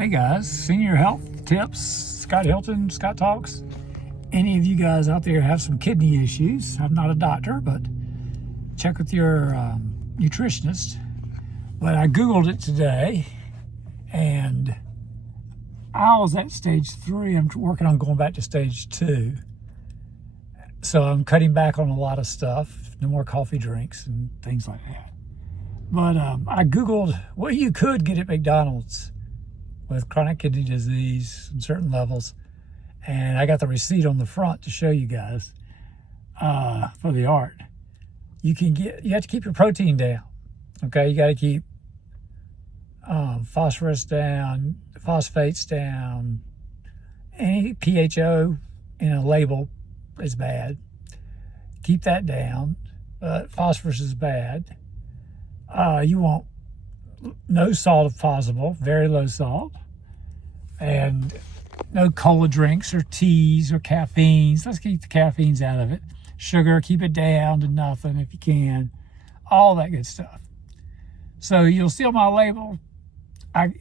Hey guys, Senior Health Tips, Scott Hilton, Scott Talks. Any of you guys out there have some kidney issues? I'm not a doctor, but check with your nutritionist. But I Googled it today, and I was at stage 3. I'm working on going back to stage 2. So I'm cutting back on a lot of stuff, no more coffee drinks and things like that. But I Googled what you could get at McDonald's with chronic kidney disease in certain levels. And I got the receipt on the front to show you guys for the art. You have to keep your protein down. Okay, you got to keep phosphorus down, phosphates down. Any PHO in a label is bad. Keep that down. But phosphorus is bad. You want no salt if possible, very low salt, and no cola drinks or teas or caffeines. Let's keep the caffeines out of it. Sugar, keep it down to nothing if you can. All that good stuff. So you'll see on my label,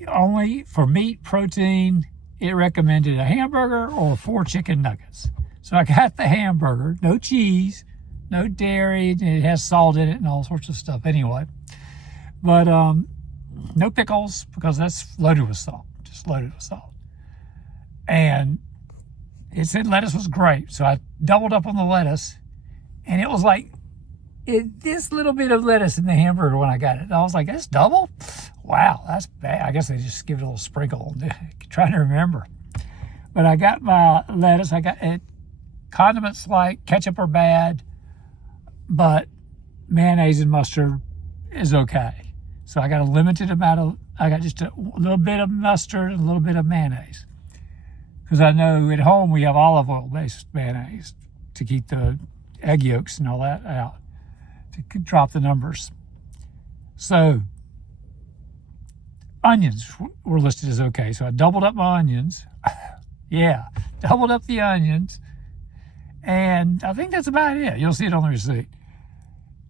only for meat, protein, it recommended a hamburger or 4 chicken nuggets. So I got the hamburger, no cheese, no dairy, it has salt in it and all sorts of stuff anyway. But no pickles, because that's loaded with salt, just loaded with salt. And it said lettuce was great, so I doubled up on the lettuce, and it was like this little bit of lettuce in the hamburger when I got it. I was like, that's double? Wow, that's bad. I guess they just give it a little sprinkle. Trying to remember. But I got my lettuce. I got it. Condiments like ketchup are bad, but mayonnaise and mustard is okay. So I got a limited amount of, I got just a little bit of mustard and a little bit of mayonnaise. Because I know at home we have olive oil based mayonnaise to keep the egg yolks and all that out, to drop the numbers. So onions were listed as okay. So I doubled up my onions. Yeah, doubled up the onions. And I think that's about it. You'll see it on the receipt.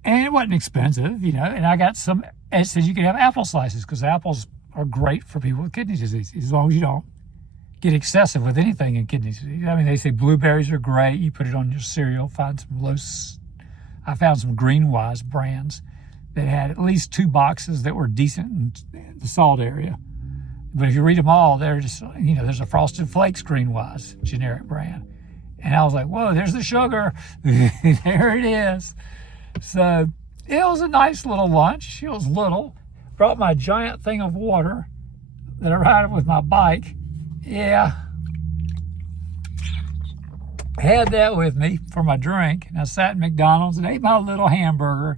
And it wasn't expensive, you know. And I got some, it says you can have apple slices, because apples are great for people with kidney disease, as long as you don't get excessive with anything in kidney disease. I mean, they say blueberries are great. You put it on your cereal. I found some Greenwise brands that had at least 2 boxes that were decent in the salt area. But if you read them all, they're just, you know, there's a Frosted Flakes Greenwise generic brand. And I was like, whoa, there's the sugar. There it is. So it was a nice little lunch. It was little. Brought my giant thing of water that I ride with my bike. Yeah. Had that with me for my drink. And I sat in McDonald's and ate my little hamburger.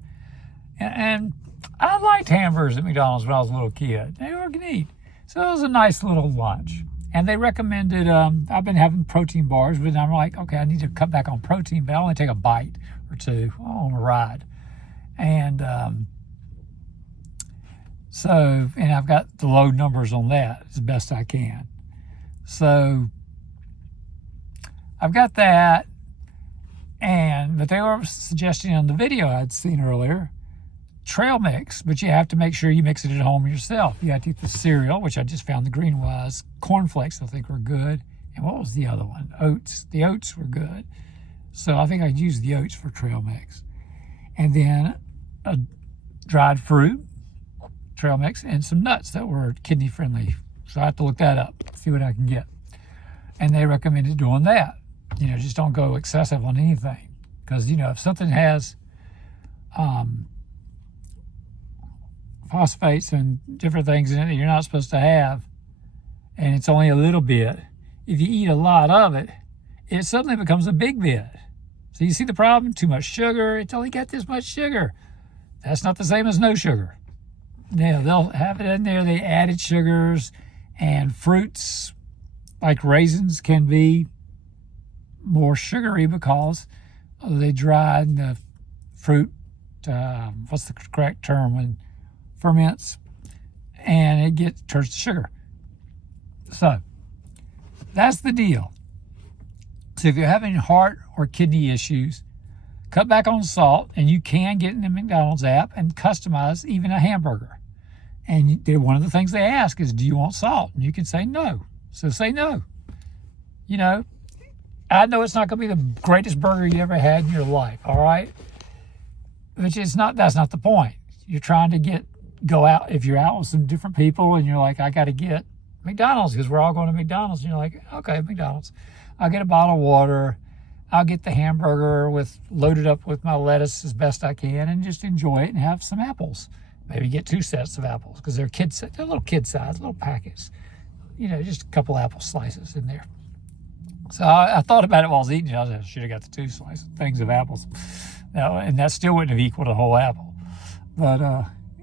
And I liked hamburgers at McDonald's when I was a little kid. They were neat. So it was a nice little lunch. And they recommended, I've been having protein bars, but I'm like, okay, I need to cut back on protein, but I only take a bite or 2 on a ride. And and I've got the low numbers on that as best I can. So I've got that, but they were suggesting on the video I'd seen earlier, trail mix, but you have to make sure you mix it at home yourself. You have to eat the cereal, which I just found the Greenwise cornflakes I think were good. And what was the other one? Oats. The oats were good. So I think I'd use the oats for trail mix. And then a dried fruit, trail mix, and some nuts that were kidney friendly. So I have to look that up, see what I can get. And they recommended doing that. You know, just don't go excessive on anything. Because, you know, if something has phosphates and different things in it that you're not supposed to have, and it's only a little bit, if you eat a lot of it, it suddenly becomes a big bit. So you see the problem? Too much sugar. It's only got this much sugar. That's not the same as no sugar. Yeah, they'll have it in there. They added sugars, and fruits like raisins can be more sugary because they dried the fruit. What's the correct term when ferments, and it turns to sugar. So that's the deal. So if you're having heart or kidney issues, cut back on salt, and you can get in the McDonald's app and customize even a hamburger. And one of the things they ask is, do you want salt? And you can say no. So say no. You know, I know it's not going to be the greatest burger you ever had in your life, all right? Which is not, that's not the point. You're trying to go out, if you're out with some different people and you're like, I got to get McDonald's because we're all going to McDonald's. And you're like, okay, McDonald's. I'll get a bottle of water. I'll get the hamburger loaded up with my lettuce as best I can and just enjoy it and have some apples. Maybe get 2 sets of apples because they're little kid size, little packets. You know, just a couple apple slices in there. So I thought about it while I was eating it. I should have got the 2 things of apples. No, and that still wouldn't have equaled a whole apple. But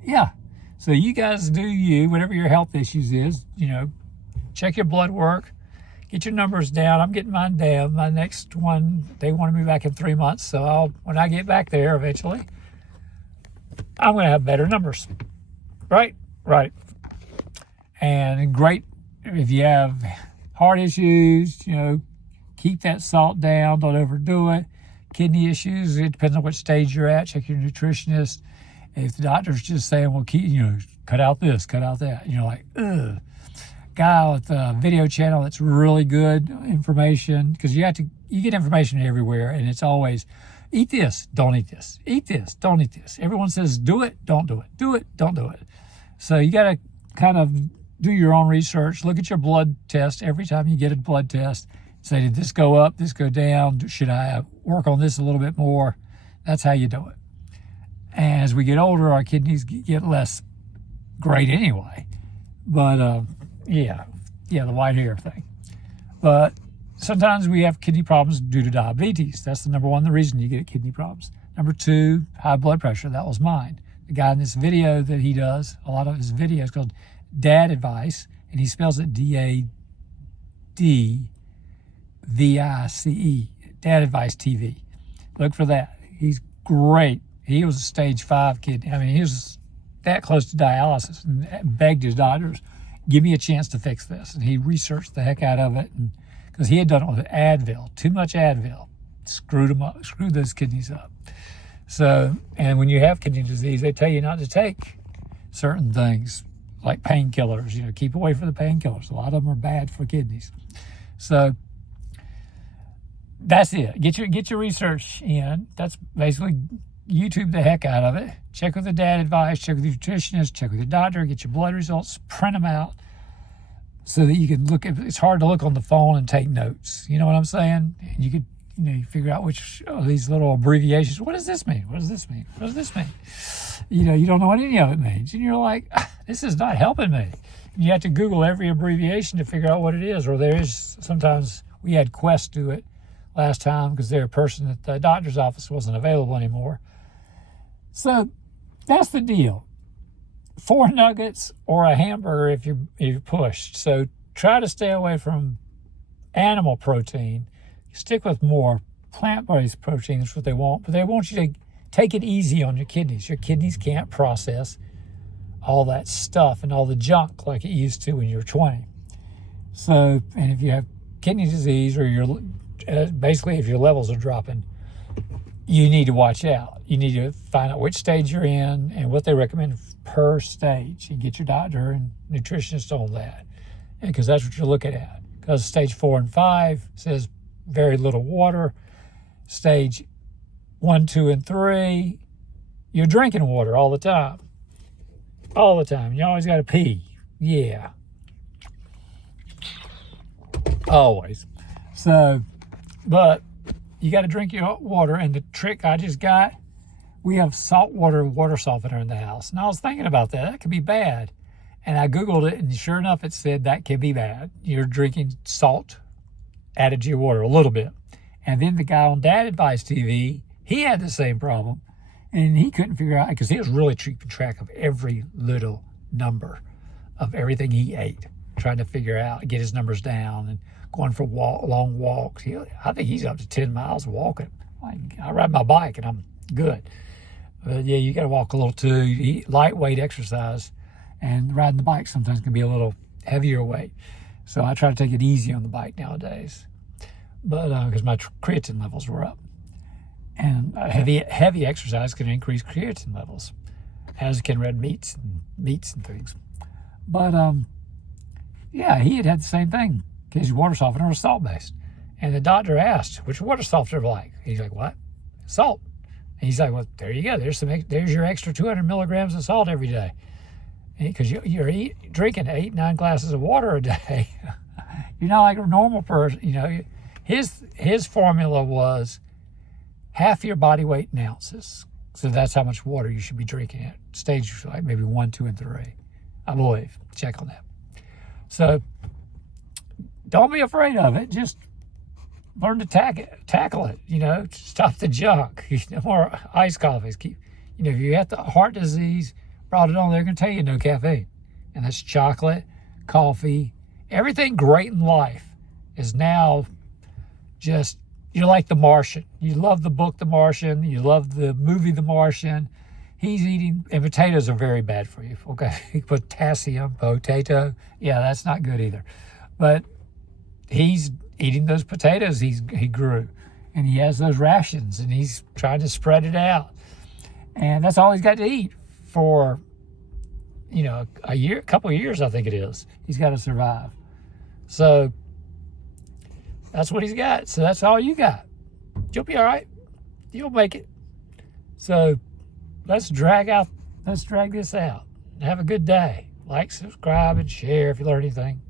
yeah, so you guys do you, whatever your health issues is, you know, check your blood work, get your numbers down. I'm getting mine down. My next one, they wanted me back in 3 months. So when I get back there eventually, I'm going to have better numbers. Right. And great if you have heart issues, you know, keep that salt down. Don't overdo it. Kidney issues, it depends on which stage you're at. Check your nutritionist. If the doctor's just saying, well, cut out this, cut out that, you know, like, ugh. Guy with a video channel that's really good information, because you get information everywhere, and it's always, eat this, don't eat this. Eat this, don't eat this. Everyone says, do it, don't do it. Do it, don't do it. So you got to kind of do your own research. Look at your blood test every time you get a blood test. Say, did this go up, this go down? Should I work on this a little bit more? That's how you do it. And as we get older, our kidneys get less great anyway. But yeah, the white hair thing. But sometimes we have kidney problems due to diabetes. That's the number one, the reason you get kidney problems. Number 2, high blood pressure. That was mine. The guy in this video that he does, a lot of his videos called Dad Advice, and he spells it DADVICE, Dad Advice TV. Look for that. He's great. He was a stage 5 kidney. I mean, he was that close to dialysis and begged his doctors, give me a chance to fix this. And he researched the heck out of it, because he had done it with Advil, too much Advil, screwed those kidneys up. So, and when you have kidney disease, they tell you not to take certain things like painkillers. You know, keep away from the painkillers. A lot of them are bad for kidneys. So that's it. Get your research in. That's basically YouTube the heck out of it. Check with the Dad Advice, check with your nutritionist, check with your doctor, get your blood results, print them out so that you can look at, it's hard to look on the phone and take notes. You know what I'm saying? And you could, you figure out which of these little abbreviations. What does this mean? What does this mean? What does this mean? You know, you don't know what any of it means. And you're like, this is not helping me. And you have to Google every abbreviation to figure out what it is. Or there is, sometimes we had Quest do it last time because their person at the doctor's office wasn't available anymore. So that's the deal. 4 nuggets or a hamburger if you're pushed. So try to stay away from animal protein. Stick with more plant-based protein. That's what they want. But they want you to take it easy on your kidneys. Your kidneys can't process all that stuff and all the junk like it used to when you were 20. So, and if you have kidney disease, or basically if your levels are dropping, you need to watch out. You need to find out which stage you're in and what they recommend per stage. You get your doctor and nutritionist on that, because that's what you're looking at. Because stage 4 and 5 says very little water. Stage 1, 2, and 3, you're drinking water all the time. All the time. You always got to pee. Yeah. Always. So, but you got to drink your water. And the trick I just got, we have water softener in the house. And I was thinking about that. That could be bad. And I Googled it, and sure enough, it said that can be bad. You're drinking salt added to your water a little bit. And then the guy on Dad Advice TV, he had the same problem. And he couldn't figure out, because he was really keeping track of every little number of everything he ate, trying to figure out, get his numbers down, and going for long walks. I think he's up to 10 miles walking. I ride my bike and I'm good. But yeah, you got to walk a little too. Lightweight exercise, and riding the bike sometimes can be a little heavier weight. So I try to take it easy on the bike nowadays. But because my creatine levels were up. And heavy exercise can increase creatine levels. as can red meats and things. But yeah, he had the same thing. His water softener was salt-based. And the doctor asked, which water softener like? He's like, what? Salt. And he's like, well, there you go. There's your extra 200 milligrams of salt every day. Because you're drinking 8-9 glasses of water a day. You're not like a normal person. You know, his formula was half your body weight in ounces. So that's how much water you should be drinking at stage like maybe 1, 2, and 3. I believe. Check on that. So don't be afraid of it. Just learn to tackle it. You know, stop the junk. No more iced coffees. If you have the heart disease brought it on, they're going to tell you no caffeine, and that's chocolate, coffee, everything great in life is now just. You're like The Martian. You love the book The Martian. You love the movie The Martian. He's eating, and potatoes are very bad for you. Okay, potassium, potato. Yeah, that's not good either. But he's eating those potatoes he grew, and he has those rations, and he's trying to spread it out. And that's all he's got to eat for, a couple of years, I think it is. He's got to survive. So that's what he's got. So that's all you got. You'll be all right. You'll make it. So let's drag this out. Have a good day. Like, subscribe, and share if you learn anything.